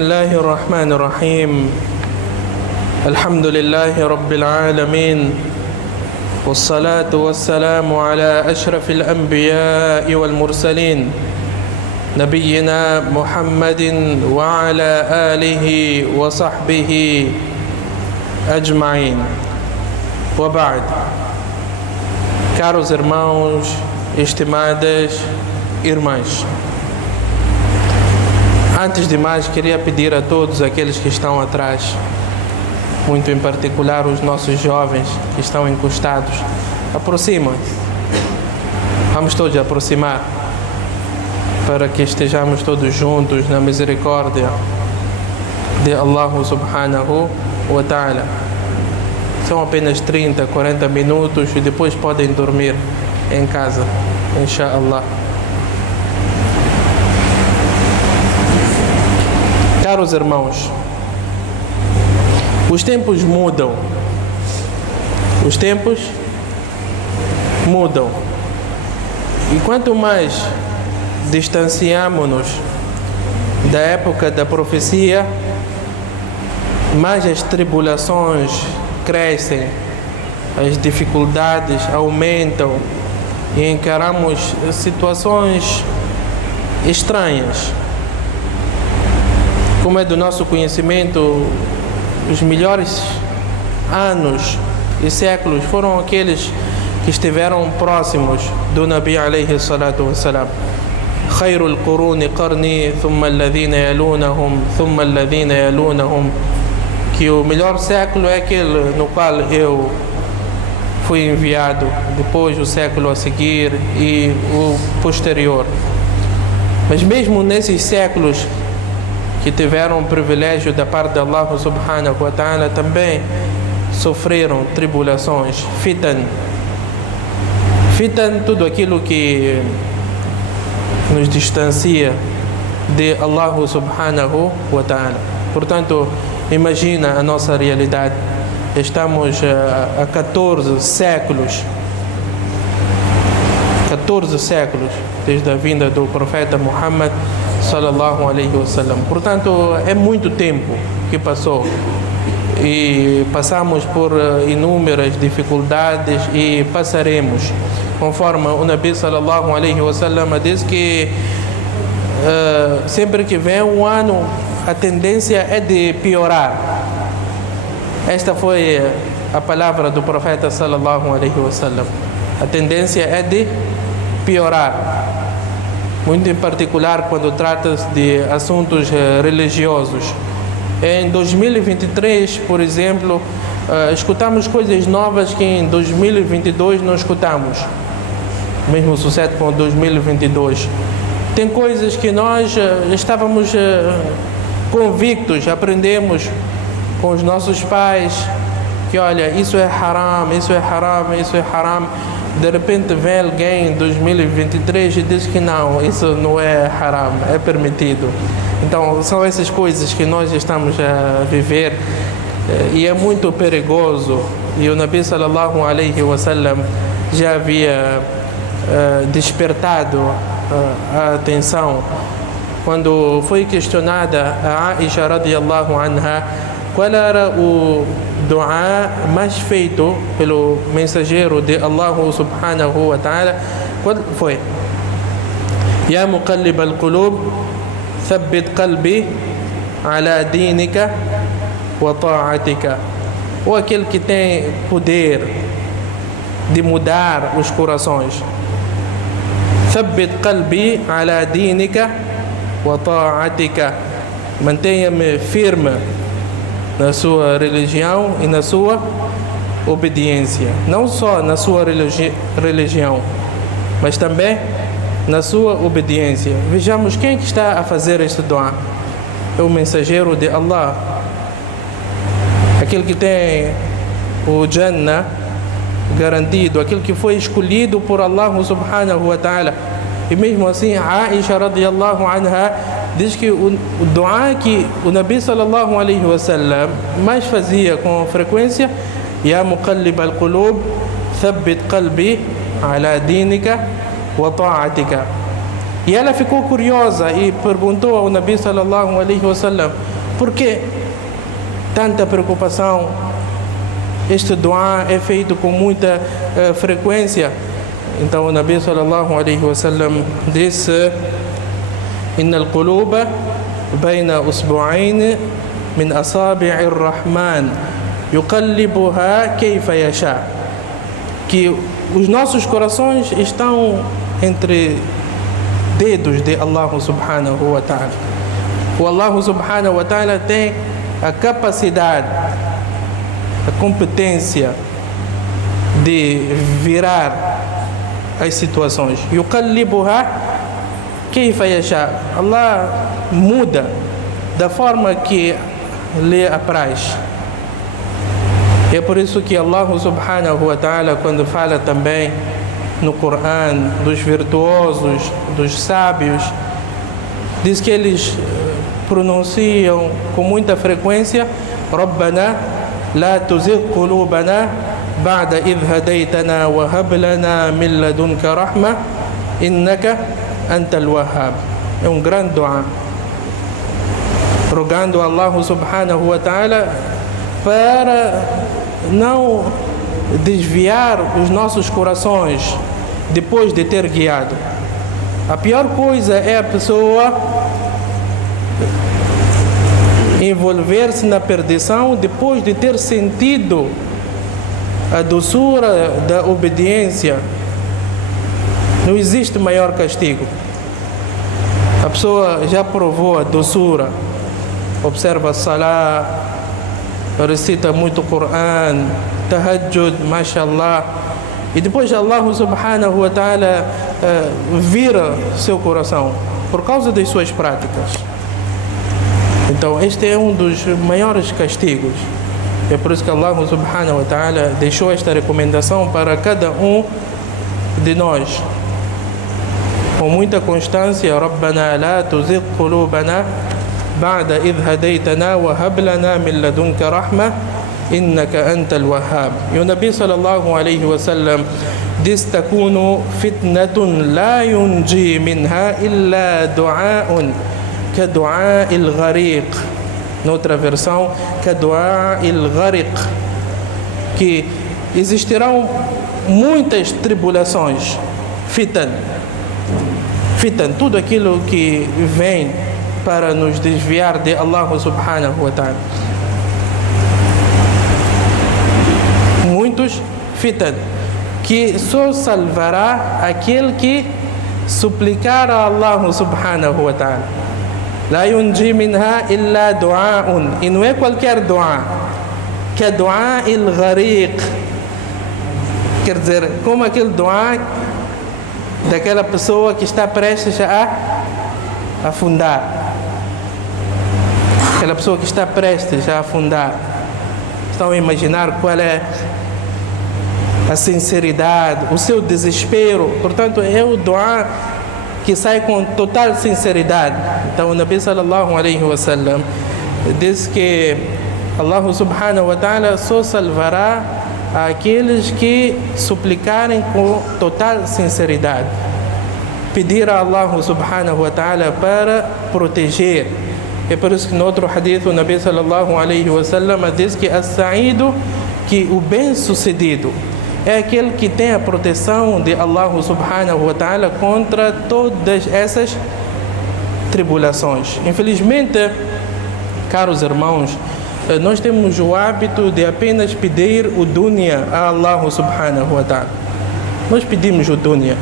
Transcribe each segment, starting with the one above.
الله الرحمن الرحيم الحمد لله رب العالمين والصلاة والسلام على أشرف الأنبياء والمرسلين نبينا محمد وعلى آله وصحبه أجمعين وبعد. Caros irmãos, estimadas irmãs, antes de mais queria pedir a todos aqueles que estão atrás, muito em particular os nossos jovens que estão encostados, aproximem-se. Vamos todos aproximar para que estejamos todos juntos na misericórdia de Allah subhanahu wa ta'ala. São apenas 30, 40 minutos e depois podem dormir em casa, inshallah. Caros irmãos, os tempos mudam. Os tempos mudam. E quanto mais distanciamos-nos da época da profecia, mais as tribulações crescem, as dificuldades aumentam e encaramos situações estranhas. Como é do nosso conhecimento, os melhores anos e séculos foram aqueles que estiveram próximos do Nabi alayhi salatu wassalam. خير القرون قرني ثم الذين يلونهم ثم الذين يلونهم, que o melhor século é aquele no qual eu fui enviado, depois o século a seguir e o posterior. Mas mesmo nesses séculos que tiveram o privilégio da parte de Allah subhanahu wa ta'ala, também sofreram tribulações, fitan, tudo aquilo que nos distancia de Allah subhanahu wa ta'ala. Portanto, imagina a nossa realidade. Estamos a 14 séculos desde a vinda do profeta Muhammad sallallahu alaihi wasallam. Portanto, é muito tempo que passou e passamos por inúmeras dificuldades e passaremos. Conforme o Nabi sallallahu alaihi wasallam diz que sempre que vem um ano, a tendência é de piorar. Esta foi a palavra do profeta sallallahu alaihi wasallam. A tendência é de piorar, muito em particular quando trata-se de assuntos religiosos. Em 2023, por exemplo, escutamos coisas novas que em 2022 não escutamos. Mesmo sucede com 2022. Tem coisas que nós estávamos convictos, aprendemos com os nossos pais, que olha, isso é haram, isso é haram, isso é haram. De repente vem alguém em 2023 e diz que não, isso não é haram, é permitido. Então são essas coisas que nós estamos a viver e é muito perigoso. E o Nabi sallallahu alaihi wasallam já havia despertado a atenção quando foi questionada a Aisha radiyallahu anha qual era o dua mais feito pelo mensageiro de Allah subhanahu wa ta'ala. Qual foi? Ya muqallib al-qulub thabbit qalbi ala dinika wa ta'atika. Ou aquele que tem poder de mudar os corações. Thabbit qalbi ala dinika wa ta'atika. Mantenha-me firme na sua religião e na sua obediência. Não só na sua religião, mas também na sua obediência. Vejamos quem que está a fazer este dua. É o mensageiro de Allah, aquele que tem o Jannah garantido, aquele que foi escolhido por Allah subhanahu wa ta'ala. E mesmo assim, Aisha radiyallahu anha diz que o dua que o Nabi sallallahu alaihi wasallam mais fazia com frequência, Ya muqallib al-qulub thabbit qalbi ala dinika wa ta'atika. E ela ficou curiosa e perguntou ao Nabi sallallahu alaihi wasallam: por que tanta preocupação? Este dua é feito com muita frequência. Então o Nabi sallallahu alaihi wasallam disse: Inna al-quluba bayna usbu'ain min asabi'i ar-Rahman yuqallibuha kayfa yasha. Que os nossos corações estão entre dedos de Allah subhanahu wa ta'ala. O Allah subhanahu wa ta'ala tem a capacidade, a competência de virar as situações. Yuqallibuha kayfa yasha. Allah muda da forma que lhe apraz. É por isso que Allah subhanahu wa ta'ala, quando fala também no Corão dos virtuosos, dos sábios, diz que eles pronunciam com muita frequência: Rabbana la tuzigh qulubana ba'da idh hadaytana wa hab lana min ladunka rahma innaka antal wahhab. É um grande dua, rogando a Allah subhanahu wa ta'ala para não desviar os nossos corações depois de ter guiado. A pior coisa é a pessoa envolver-se na perdição depois de ter sentido a doçura da obediência. Não existe maior castigo. A pessoa já provou a doçura, observa a Salah, recita muito o Corão, tahajjud, mashallah, e depois Allah subhanahu wa ta'ala vira seu coração por causa das suas práticas. Então este é um dos maiores castigos. É por isso que Allah subhanahu wa ta'ala deixou esta recomendação para cada um de nós com muita constância: Rabbana la tuzigh qulubana ba'da idh hadaytana wa hab lana min ladunka rahma innaka antal wahhab. E o Nabi sallallahu alaihi wasallam diz: takunu fitnatun la yunji minha illa du'a'un ka du'a'il ghariq. Noutra versão, ka du'a'il ghariq, que existirão muitas tribulações, fitan, tudo aquilo que vem para nos desviar de Allah subhanahu wa ta'ala. Muitos fitan, que só salvará aquele que suplicar a Allah subhanahu wa ta'ala. La yunji minha illa du'a'un. E não é qualquer du'a, que é du'a'il ghariq. Quer dizer, como aquele du'a daquela pessoa que está prestes a afundar. Aquela pessoa que está prestes a afundar. Estão a imaginar qual é a sinceridade, o seu desespero. Portanto, é o dua que sai com total sinceridade. Então o Nabi sallallahu alaihi wasallam diz que Allah subhanahu wa ta'ala só salvará aqueles que suplicarem com total sinceridade, pedir a Allah subhanahu wa ta'ala para proteger. É por isso que no outro hadith o Nabi sallallahu alaihi wasallam diz que as-sa'idu, que o bem-sucedido é aquele que tem a proteção de Allah subhanahu wa ta'ala contra todas essas tribulações. Infelizmente, caros irmãos, nós temos o hábito de apenas pedir o dunya a Allah subhanahu wa ta'ala. Nós pedimos o dunya.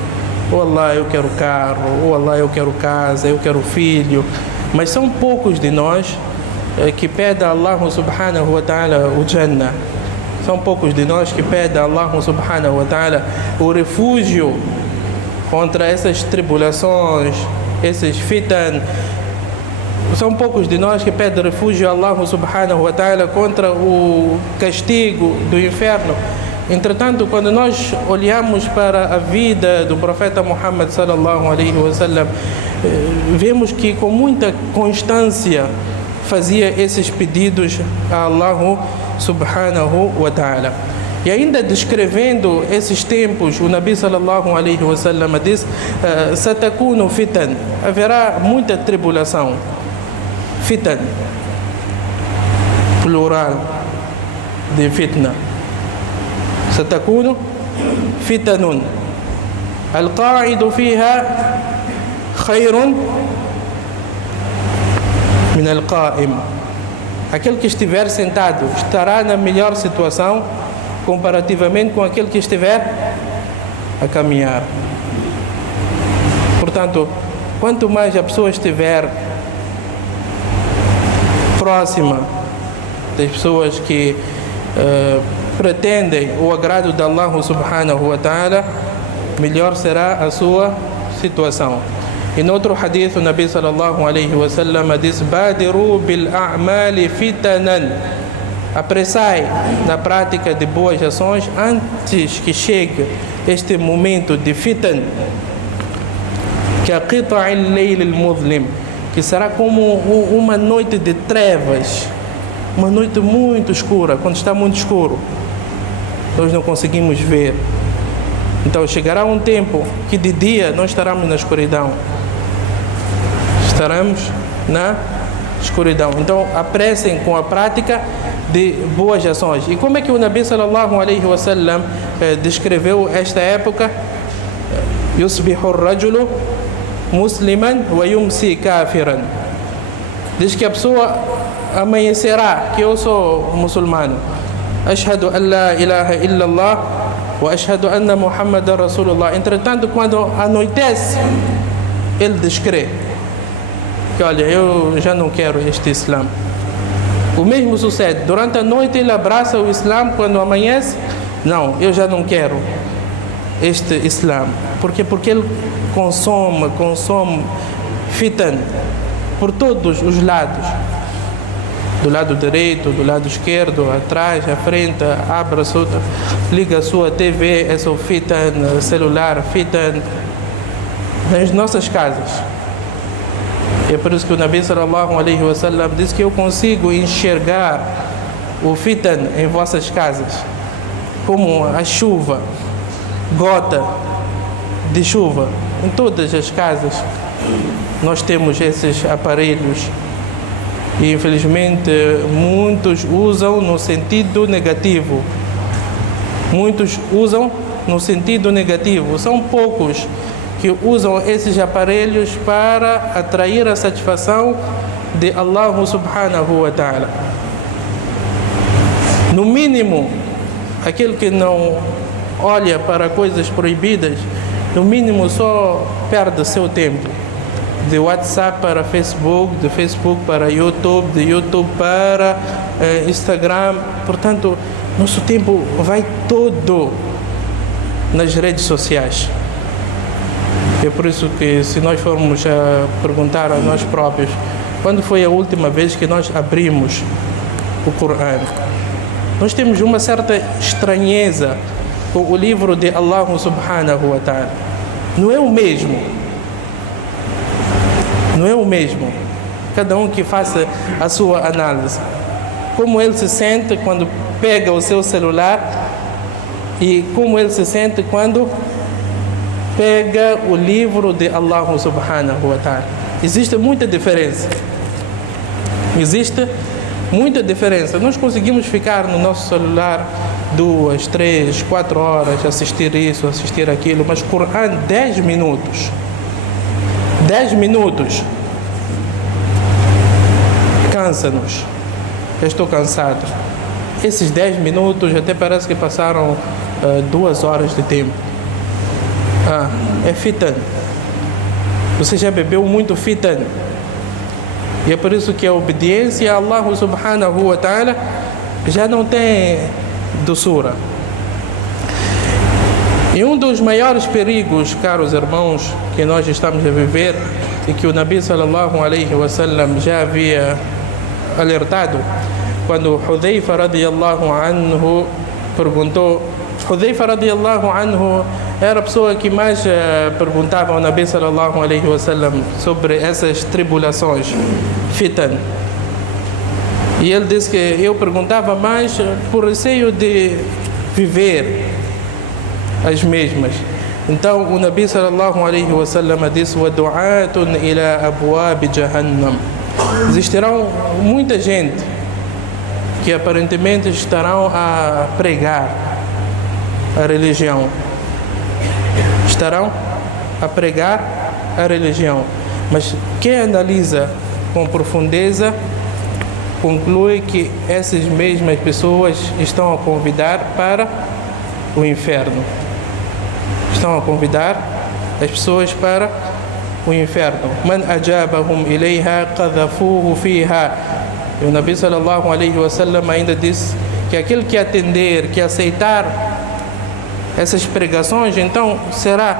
Oh Allah, eu quero carro. Oh Allah, eu quero casa, eu quero filho. Mas são poucos de nós que pedem a Allah subhanahu wa ta'ala o Jannah. São poucos de nós que pedem a Allah subhanahu wa ta'ala o refúgio contra essas tribulações, esses fitan. São poucos de nós que pedem refúgio a Allah subhanahu wa ta'ala contra o castigo do inferno. Entretanto, quando nós olhamos para a vida do profeta Muhammad sallallahu alaihi wasallam, vemos que com muita constância fazia esses pedidos a Allah subhanahu wa ta'ala. E ainda descrevendo esses tempos, o Nabi sallallahu alaihi wasallam diz: "Satakunu fitan", haverá muita tribulação. Fitan, plural de fitna. Satakunu fitanun. Al-qa'idu fiha khairun min al-qa'im. Aquele que estiver sentado estará na melhor situação comparativamente com aquele que estiver a caminhar. Portanto, quanto mais a pessoa estiver próxima das pessoas que pretendem o agrado de Allah subhanahu wa ta'ala, melhor será a sua situação. E no outro hadith, o Nabi sallallahu alaihi wa sallam diz: "Badiru bil a'mali fitanan", apressai na prática de boas ações antes que chegue este momento de fitan, que é qita'il layl al-muzlim, que será como uma noite de trevas, uma noite muito escura. Quando está muito escuro, nós não conseguimos ver. Então chegará um tempo que de dia nós estaremos na escuridão. Estaremos na escuridão. Então apressem com a prática de boas ações. E como é que o Nabi sallallahu alaihi wasallam descreveu esta época? Yusbihu ar-rajulu musliman wa yumsi kafiran. Diz que a pessoa amanhecerá que eu sou muçulmano. Ashhadu an la ilaha illallah wa ashhadu anna Muhammadan Rasulullah. Entretanto, quando anoitece, ele descreve que, olha, eu já não quero este Islã. O mesmo sucede. Durante a noite ele abraça o Islã, quando amanhece, não, eu já não quero este Islã. Por quê? Porque ele consome fitan por todos os lados. Do lado direito, do lado esquerdo, atrás, à frente, abre a sua, liga a sua TV, é seu fitan, celular, fitan, nas nossas casas. E é por isso que o Nabi sallallahu alaihi wasallam diz que eu consigo enxergar o fitan em vossas casas, como a chuva, gota de chuva. Em todas as casas nós temos esses aparelhos. E infelizmente muitos usam no sentido negativo. Muitos usam no sentido negativo. São poucos que usam esses aparelhos para atrair a satisfação de Allah subhanahu wa ta'ala. No mínimo, aquele que não olha para coisas proibidas, no mínimo só perde seu tempo. De WhatsApp para Facebook, de Facebook para YouTube, de YouTube para Instagram. Portanto, nosso tempo vai todo nas redes sociais. É por isso que, se nós formos a perguntar a nós próprios, quando foi a última vez que nós abrimos o Corão, nós temos uma certa estranheza com o livro de Allah subhanahu wa ta'ala. Não é o mesmo. Não é o mesmo. Cada um que faça a sua análise. Como ele se sente quando pega o seu celular e como ele se sente quando pega o livro de Allah subhanahu wa ta'ala. Existe muita diferença. Existe muita diferença. Nós conseguimos ficar no nosso celular 2, 3, 4 horas, assistir isso, assistir aquilo, mas Coran 10 minutos. 10 minutos cansa-nos. Eu estou cansado. Esses 10 minutos até parece que passaram 2 horas de tempo. É fitan. Você já bebeu muito fitan. E é por isso que a obediência a Allah subhanahu wa ta'ala já não tem doçura. E um dos maiores perigos, caros irmãos, que nós estamos a viver e que o Nabi sallallahu alaihi wasallam já havia alertado, quando Hudhayfa radiyallahu anhu perguntou. Hudhayfa radiyallahu anhu era a pessoa que mais perguntava ao Nabi sallallahu alaihi wasallam sobre essas tribulações, fitan. E ele disse que eu perguntava mais por receio de viver as mesmas. Então o Nabi sallallahu alaihi wasallam disse: "Wadu'atun ila abwab jahannam." Existirão muita gente que aparentemente estarão a pregar a religião. Estarão a pregar a religião. Mas quem analisa com profundeza conclui que essas mesmas pessoas estão a convidar para o inferno. Estão a convidar as pessoas para o inferno. Man ajabahum ilayha qadhafuhu fiha. E o Nabi sallallahu alaihi wasallam ainda disse que aquele que atender, que aceitar essas pregações, então será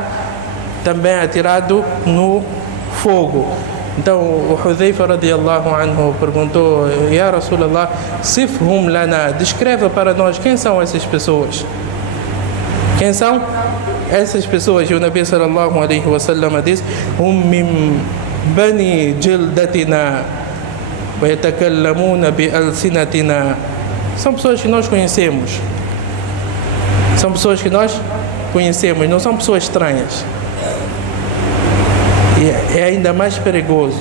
também atirado no fogo. Então o Hudhayfa radiyallahu anhu perguntou: Ya Rasulallah, sifhum lana, descreva para nós quem são essas pessoas. Quem são essas pessoas? E o Nabi sallallahu alaihi wasallam diz: Hum min bani jildatina wa yatakallamuna bi alsinatina. São pessoas que nós conhecemos. São pessoas que nós conhecemos, não são pessoas estranhas. E é ainda mais perigoso.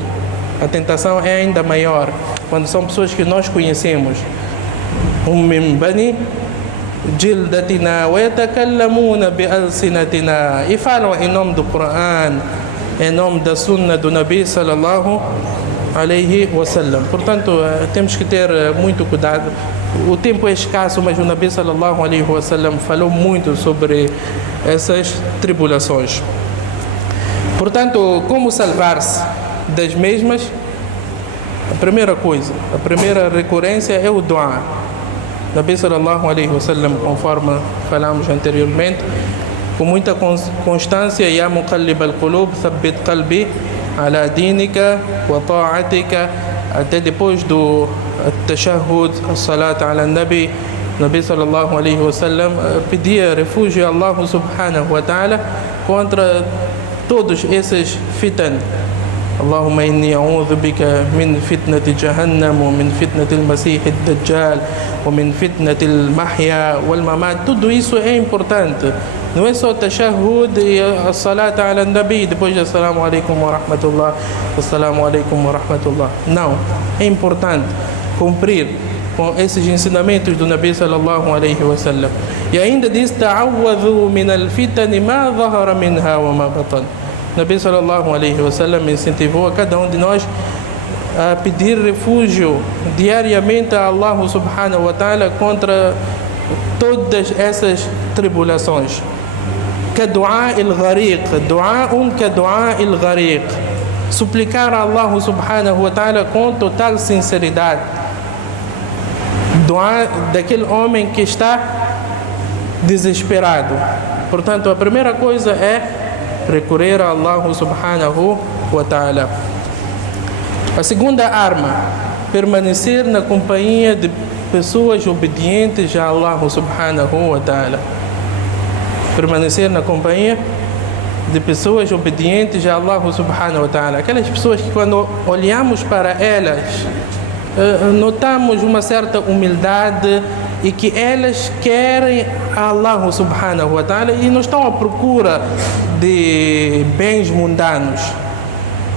A tentação é ainda maior quando são pessoas que nós conhecemos. Hum min bani jildatina wa yatakallamuna bi alsinatina. E falam em nome do Coran, em nome da Sunna do Nabi sallallahu alaihi wasallam. Portanto, temos que ter muito cuidado. O tempo é escasso, mas o Nabi sallallahu alaihi wasallam falou muito sobre essas tribulações. Portanto, como salvar-se das mesmas? A primeira coisa, a primeira recorrência é o dua. Nabi sallallahu alaihi wasallam, conforme falamos anteriormente, com muita constância: Ya muqallib al-qulub, thabbit qalbi ala dinika wa ta'atika. Até depois do tashahhud, as-salat ala nabi, Nabi sallallahu alaihi wasallam pedia refúgio a Allah subhanahu wa ta'ala contra todos esses fitan. Allahumma inni a'udhu bika min fitnati jahannam wa min fitnati al-masih ad-dajjal wa min fitnati al-mahya wal-mamat. Tudo isso é importante. Não é só tashahhud e a salat ala nabi, depois de assalamu alaikum wa rahmatullah, assalamu alaikum wa rahmatullah. Não, é importante cumprir com esses ensinamentos do Nabi sallallahu alaihi wasallam. E ainda diz: ta'awwadhu min al-fitani ma dhahara minha wa ma batan. Nabi sallallahu alaihi wasallam incentivou a cada um de nós a pedir refúgio diariamente a Allah subhanahu wa ta'ala contra todas essas tribulações. كدعاء الغريق، دعاء كدعاء الغريق. Suplicar a Allah subhanahu wa ta'ala com total sinceridade. Dua daquele homem que está desesperado. Portanto, a primeira coisa é recorrer a Allah subhanahu wa ta'ala. A segunda arma, permanecer na companhia de pessoas obedientes a Allah subhanahu wa ta'ala. Permanecer na companhia de pessoas obedientes a Allah subhanahu wa ta'ala. Aquelas pessoas que, quando olhamos para elas, notamos uma certa humildade e que elas querem a Allah subhanahu wa ta'ala e não estão à procura de bens mundanos,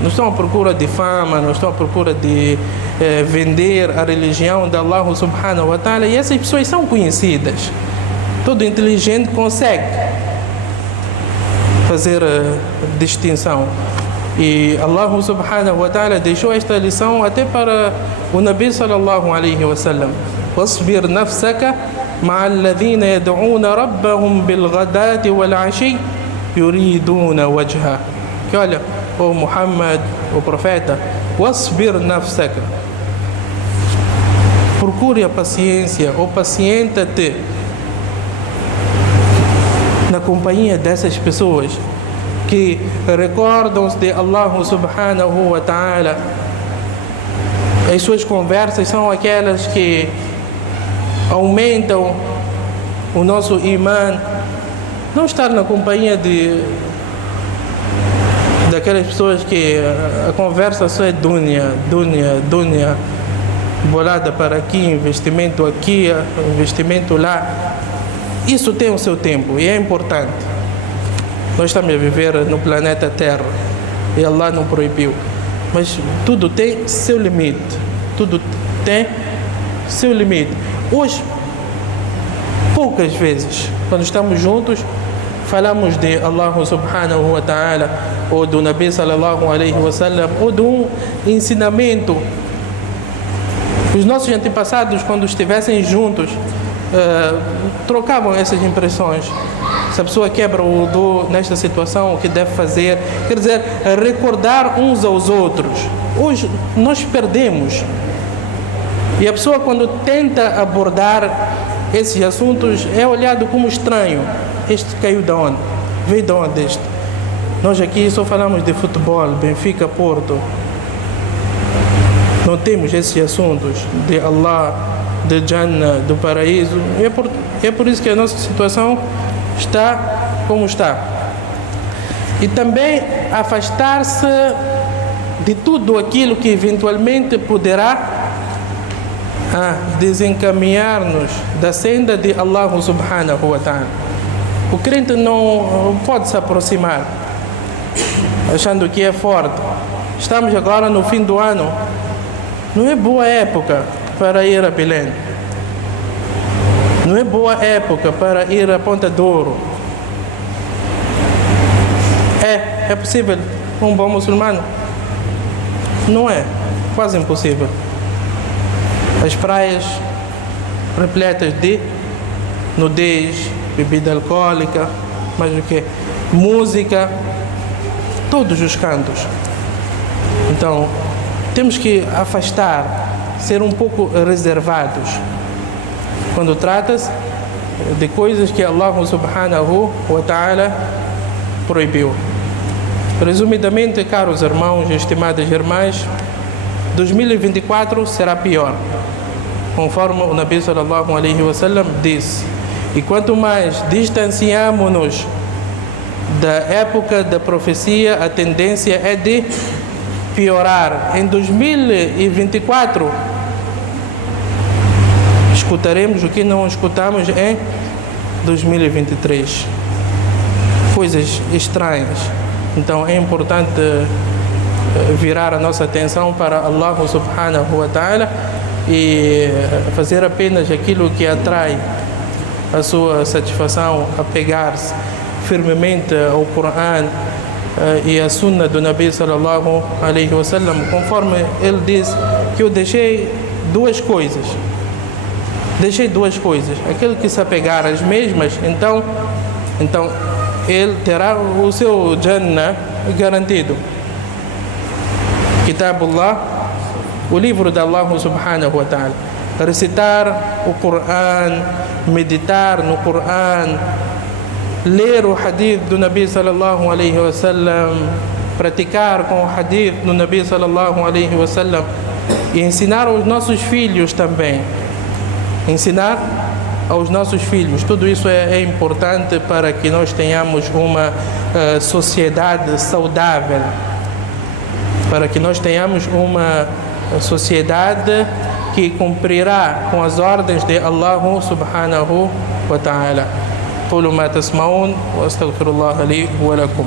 não estão à procura de fama, não estão à procura de vender a religião de Allah subhanahu wa ta'ala. E essas pessoas são conhecidas. Todo inteligente consegue fazer distinção. E Allah subhanahu wa ta'ala deixou esta lição até para o Nabi sallallahu alaihi wasallam: واصبر نفسك مع الذين يدعون ربهم بالغداة والعشي يريدون وجهه. Que olha, o Muhammad, o profeta, واصبر نفسك, procure a paciência, ou pacienta-te na companhia dessas pessoas que recordam-se de Allah subhanahu wa ta'ala. As suas conversas são aquelas que aumentam o nosso imã. Não estar na companhia daquelas pessoas que a conversa só é dunya, bolada para aqui, investimento lá. isso tem o seu tempo e é importante. Nós estamos a viver no planeta Terra e Allah não proibiu. Mas tudo tem seu limite. Tudo tem seu limite. Hoje, poucas vezes, quando estamos juntos, falamos de Allah subhanahu wa ta'ala, ou do Nabi sallallahu alaihi wa sallam, ou de um ensinamento. Os nossos antepassados, quando estivessem juntos, trocavam essas impressões. Se a pessoa quebra o wudu nesta situação, o que deve fazer? Quer dizer, recordar uns aos outros. Hoje nós perdemos. E a pessoa, quando tenta abordar esses assuntos, é olhado como estranho. Este caiu de onde? Veio de onde este? Nós aqui só falamos de futebol, Benfica, Porto. Não temos esses assuntos de Allah, de Jannah, do paraíso. É por isso que a nossa situação está como está. E também afastar-se de tudo aquilo que eventualmente poderá desencaminhar-nos da senda de Allah subhanahu wa ta'ala. O crente não pode se aproximar achando que é forte. Estamos agora no fim do ano. Não é boa época para ir a Belém. Não é boa época para ir a Ponta Douro. É possível um bom muçulmano? Não é. Quase impossível. As praias repletas de nudez, bebida alcoólica, mais o que? Música, todos os cantos. Então, temos que afastar, ser um pouco reservados quando trata-se de coisas que Allah subhanahu wa ta'ala proibiu. Resumidamente, caros irmãos e estimadas irmãs, 2024 será pior, conforme o Nabi sallallahu alaihi wa sallam disse. E quanto mais distanciamos-nos da época da profecia, a tendência é de piorar. Em 2024, escutaremos o que não escutamos em 2023. Coisas estranhas. Então é importante virar a nossa atenção para Allah subhanahu wa ta'ala e fazer apenas aquilo que atrai a sua satisfação, apegar-se firmemente ao Coran e a Sunna do Nabi sallallahu alaihi wa sallam, conforme ele diz que eu deixei duas coisas. Aquele que se apegar às mesmas, então ele terá o seu Jannah garantido. Kitabullah, o livro de Allah subhanahu wa ta'ala. Recitar o Coran, meditar no Coran, ler o hadith do Nabi sallallahu alaihi wa sallam, praticar com o hadith do Nabi sallallahu alaihi wa sallam e ensinar aos nossos filhos também. Ensinar aos nossos filhos. Tudo isso é importante para que nós tenhamos uma sociedade saudável, para que nós tenhamos uma sociedade que cumprirá com as ordens de Allah subhanahu wa ta'ala. قولوا ما تسمعون وأستغفر الله لي ولكم.